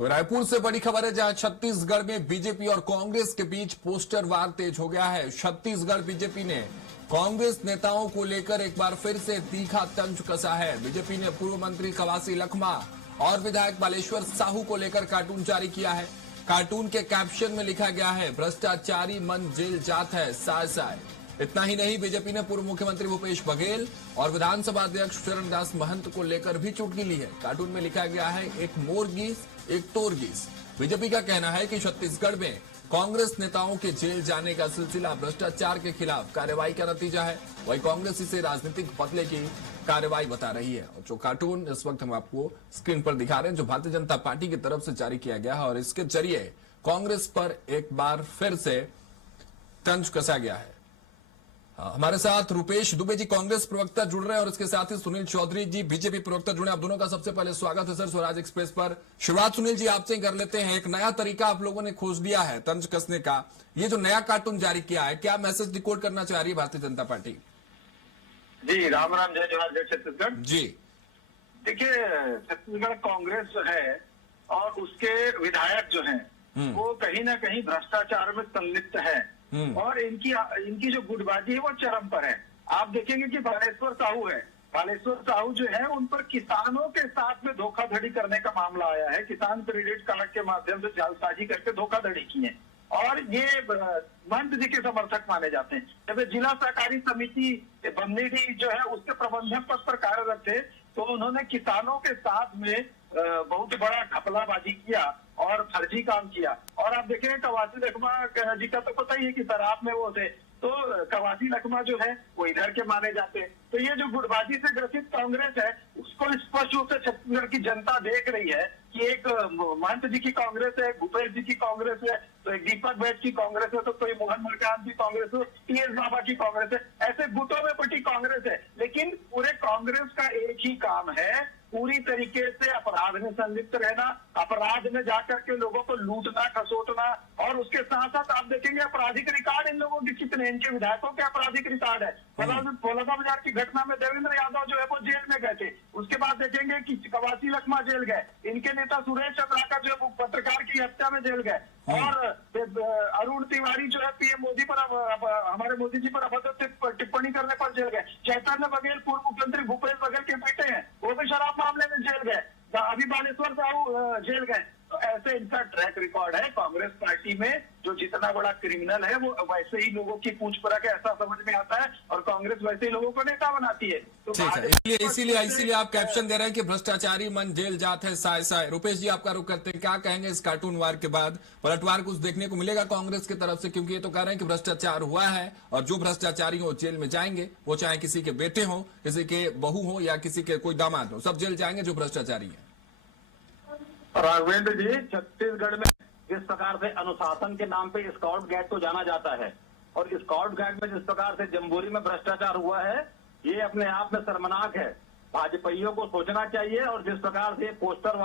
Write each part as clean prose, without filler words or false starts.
तो रायपुर से बड़ी खबर है, जहां छत्तीसगढ़ में बीजेपी और कांग्रेस के बीच पोस्टर वार तेज हो गया है। छत्तीसगढ़ बीजेपी ने कांग्रेस नेताओं को लेकर एक बार फिर से तीखा तंज कसा है। बीजेपी ने पूर्व मंत्री कवासी लखमा और विधायक बालेश्वर साहू को लेकर कार्टून जारी किया है। कार्टून के कैप्शन में लिखा गया है, भ्रष्टाचारी मन जेल जात है साय साय। इतना ही नहीं, बीजेपी ने पूर्व मुख्यमंत्री भूपेश बघेल और विधानसभा अध्यक्ष चरणदास महंत को लेकर भी चुटकी ली है। कार्टून में लिखा गया है, एक मोर गीस एक तोर गीस। बीजेपी का कहना है कि छत्तीसगढ़ में कांग्रेस नेताओं के जेल जाने का सिलसिला भ्रष्टाचार के खिलाफ कार्रवाई का नतीजा है। वहीं कांग्रेस इसे राजनीतिक बदले की कार्रवाई बता रही है। और जो कार्टून इस वक्त हम आपको स्क्रीन पर दिखा रहे हैं, जो भारतीय जनता पार्टी की तरफ से जारी किया गया है, और इसके जरिए कांग्रेस पर एक बार फिर से तंज कसा गया है। हमारे साथ रुपेश दुबे जी कांग्रेस प्रवक्ता जुड़ रहे हैं और इसके साथ ही सुनील चौधरी जी बीजेपी प्रवक्ता जुड़े। आप दोनों का सबसे पहले स्वागत है सर स्वराज एक्सप्रेस पर। शुरुआत सुनील जी आपसे ही कर लेते हैं। एक नया तरीका आप लोगों ने खोज दिया है तंज कसने का। ये जो नया कार्टून जारी किया है, क्या मैसेज डिकोड करना चाह रही है भारतीय जनता पार्टी? जी राम राम, जय जवाहर, जय छत्तीसगढ़। जी देखिए, छत्तीसगढ़ कांग्रेस जो है और उसके विधायक जो हैं वो कहीं ना कहीं भ्रष्टाचार में संलिप्त है और इनकी जो गुटबाजी है वो चरम पर है। आप देखेंगे कि बालेश्वर साहू है, बालेश्वर साहू जो है उन पर किसानों के साथ में धोखाधड़ी करने का मामला आया है। किसान क्रेडिट कार्ड के माध्यम से जालसाजी करके धोखाधड़ी की है और ये महंत जी के समर्थक माने जाते हैं। जब जिला सहकारी समिति बमनीडी जो है उसके प्रबंधक पद पर कार्यरत थे, तो उन्होंने किसानों के साथ में बहुत बड़ा घपलाबाजी किया और फर्जी काम किया। और आप देखेंगे कवासी लखमा जी का तो पता ही है कि शराब में वो थे, तो कवासी लखमा जो है वो इधर के माने जाते हैं। तो ये जो गुटबाजी से ग्रसित कांग्रेस है उसको स्पष्ट रूप से छत्तीसगढ़ की जनता देख रही है कि एक महंत जी की कांग्रेस है, भूपेश जी की कांग्रेस है, तो एक दीपक बैठ की कांग्रेस है, तो कोई मोहन मरकाम की कांग्रेस है, टीएस बाबा की कांग्रेस है। ऐसे गुटों में बटी कांग्रेस है। लेकिन पूरे कांग्रेस का एक ही काम है, पूरी तरीके से अपराध में संलिप्त रहना, अपराध में जाकर के लोगों को लूटना खसोटना। और उसके साथ साथ आप देखेंगे आपराधिक रिकॉर्ड इन लोगों के कितने, इनके विधायकों के आपराधिक रिकॉर्ड है। फौलादा बाजार की घटना में देवेंद्र यादव जो है वो जेल में गए थे। उसके बाद देखेंगे कि कवासी लखमा जेल गए, इनके नेता सुरेश चंद्राकर जो है पत्रकार की हत्या में जेल गए, और अरुण तिवारी जो है पीएम मोदी पर हमारे मोदी जी पर अभद्र टिप्पणी करने पर जेल गए। चैतन्य बघेल पूर्व मुख्यमंत्री भूपेश बघेल के बेटे हैं, वो भी शराब मामले में जेल गए। अभी बालेश्वर साहू जेल गए। तो ऐसे इनका ट्रैक रिकॉर्ड है कांग्रेस पार्टी में। जो जितना बड़ा क्रिमिनल है वो वैसे ही लोगों की पूछ परख है, ऐसा समझ में आता है, और कांग्रेस वैसे ही लोगों को नेता बनाती है। तो इसीलिए आप कैप्शन दे रहे हैं कि भ्रष्टाचारी मन जेल जात है साय साय। रुपेश जी आपका रुख करते हैं, क्या कहेंगे इस कार्टून वार के बाद? पलटवार कुछ देखने को मिलेगा कांग्रेस की तरफ से, क्योंकि ये तो कह रहे हैं कि भ्रष्टाचार हुआ है और जो भ्रष्टाचारी हो जेल में जाएंगे, वो चाहे किसी के बेटे हो, किसी के बहू हो या किसी के कोई दामाद हो, सब जेल जाएंगे जो भ्रष्टाचारी है। राघवेंद्र जी, छत्तीसगढ़ में जिस प्रकार से अनुशासन के नाम पे स्काउट गाइड को जाना जाता है और स्काउट गाइड में जिस प्रकार से जम्बूरी में भ्रष्टाचार हुआ है, ये अपने आप में शर्मनाक है। भाजपाइयों को सोचना चाहिए। और जिस प्रकार से पोस्टर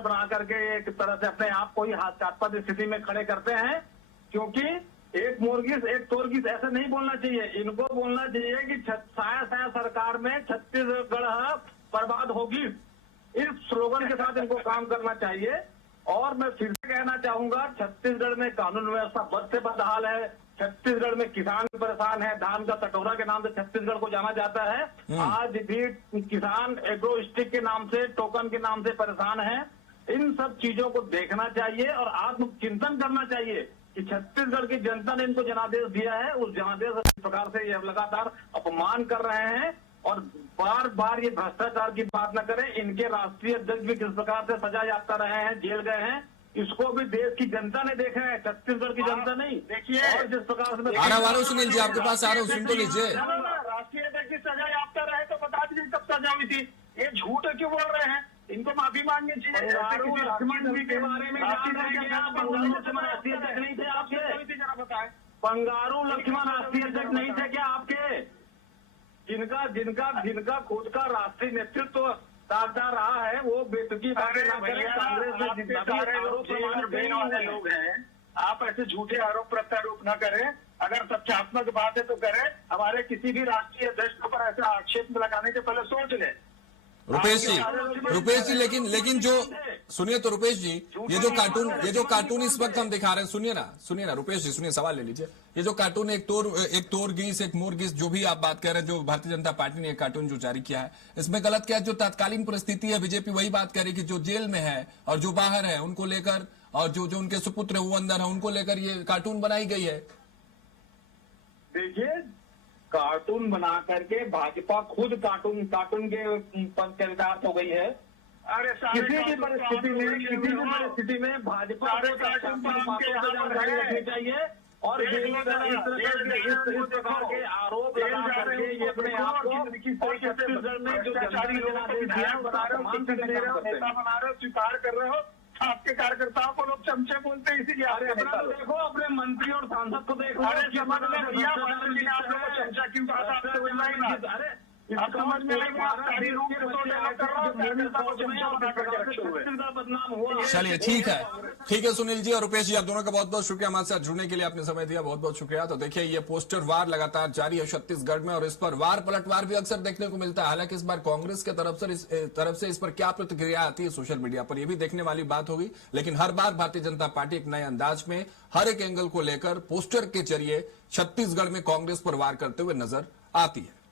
बना करके एक तरह से अपने आप को ही हास्यास्पद स्थिति में खड़े करते हैं, क्योंकि एक मुर्गीस एक तोरगीस ऐसे नहीं बोलना चाहिए। इनको बोलना चाहिए कि साया साया सरकार में छत्तीसगढ़ बर्बाद होगी। इस स्लोगन के साथ इनको काम करना चाहिए। और मैं फिर से कहना चाहूंगा, छत्तीसगढ़ में कानून व्यवस्था बद से बदहाल है। छत्तीसगढ़ में किसान परेशान है। धान का कटोरा के नाम से छत्तीसगढ़ को जाना जाता है। आज भी किसान एग्रो स्टिक के नाम से, टोकन के नाम से परेशान है। इन सब चीजों को देखना चाहिए और आत्मचिंतन करना चाहिए कि छत्तीसगढ़ की जनता ने इनको जनादेश दिया है। उस जनादेश इस प्रकार से ये लगातार अपमान कर रहे हैं और बार बार ये भ्रष्टाचार की बात न करें। इनके राष्ट्रीय अध्यक्ष भी किस प्रकार से सजा याफ्ता रहे हैं, जेल गए हैं, इसको भी देश की जनता ने देखा है, छत्तीसगढ़ की जनता नहीं। देखिए, और जिस प्रकार से आ रहा हूँ सुनील जी, आपके पास आ रहा हूँ, सुन तो लीजिए। राष्ट्रीय अध्यक्ष की सजा याफ्ता रहे तो बता दीजिए कब सजा हुई थी। ये झूठ क्यों बोल रहे हैं? इनको माफी मांगनी चाहिए। लक्ष्मण जी के बारे में नहीं थे आपके? जरा बताएं, पंगारू लक्ष्मण राष्ट्रीय अध्यक्ष नहीं थे क्या आपके? जिनका खुद का राष्ट्रीय नेतृत्व साझा रहा है, वो बेतुकी बातें ना करें। कांग्रेस में जितने सारे लोग हैं, आप ऐसे झूठे आरोप प्रत्यारोप न करें। अगर तथ्यात्मक बात है तो करें। हमारे किसी भी राष्ट्रीय अध्यक्ष पर ऐसा आक्षेप लगाने के पहले सोच लें। रुपेश जी लेकिन जो सुनिए तो रुपेश जी, ये जो कार्टून इस वक्त हम दिखा रहे हैं, सुनिए ना रुपेश जी, सुनिए, सवाल ले लीजिए। ये जो कार्टून है, एक तोर गीस, एक मोर गीस, जो भी आप बात कह रहे हैं, जो भारतीय जनता पार्टी ने एक कार्टून जो जारी किया है, इसमें गलत क्या है? जो तत्कालीन परिस्थिति है, बीजेपी वही बात कह रही है कि जो जेल में है और जो बाहर है उनको लेकर, और जो उनके सुपुत्र है वो अंदर है, उनको लेकर ये कार्टून बनाई गई है। देखिए, कार्टून बना करके भाजपा खुद कार्टून के चरितार्थ हो गई है। अरे किसी भी परिस्थिति में भाजपा को जानकारी रखनी चाहिए और इस प्रकार के आरोप लगा करके ये अपने आप को छत्तीसगढ़ में जो विधायक बना रहे हो, नेता बना रहे हो, स्वीकार कर रहे हो, आपके कार्यकर्ताओं को लोग चमचे बोलते हैं, इसीलिए आप देखो, अपने मंत्री और सांसद को देखो। अरे समझ में भैया, बादल जी ने आप लोगों को चमचा क्यों कहा था? आपसे बोलना ही ना। अरे आप समझ में नहीं, आप सारी रूप के बदनाम हुआ। चलिए, ठीक है सुनील जी और रुपेश जी, आप दोनों का बहुत बहुत शुक्रिया हमारे साथ जुड़ने के लिए, आपने समय दिया, बहुत बहुत शुक्रिया। तो देखिए, ये पोस्टर वार लगातार जारी है छत्तीसगढ़ में, और इस पर वार पलटवार भी अक्सर देखने को मिलता है। हालांकि इस बार कांग्रेस के तरफ से इस पर क्या प्रतिक्रिया आती है सोशल मीडिया पर, यह भी देखने वाली बात होगी। लेकिन हर बार भारतीय जनता पार्टी एक नए अंदाज में हर एक एंगल को लेकर पोस्टर के जरिए छत्तीसगढ़ में कांग्रेस पर वार करते हुए नजर आती है।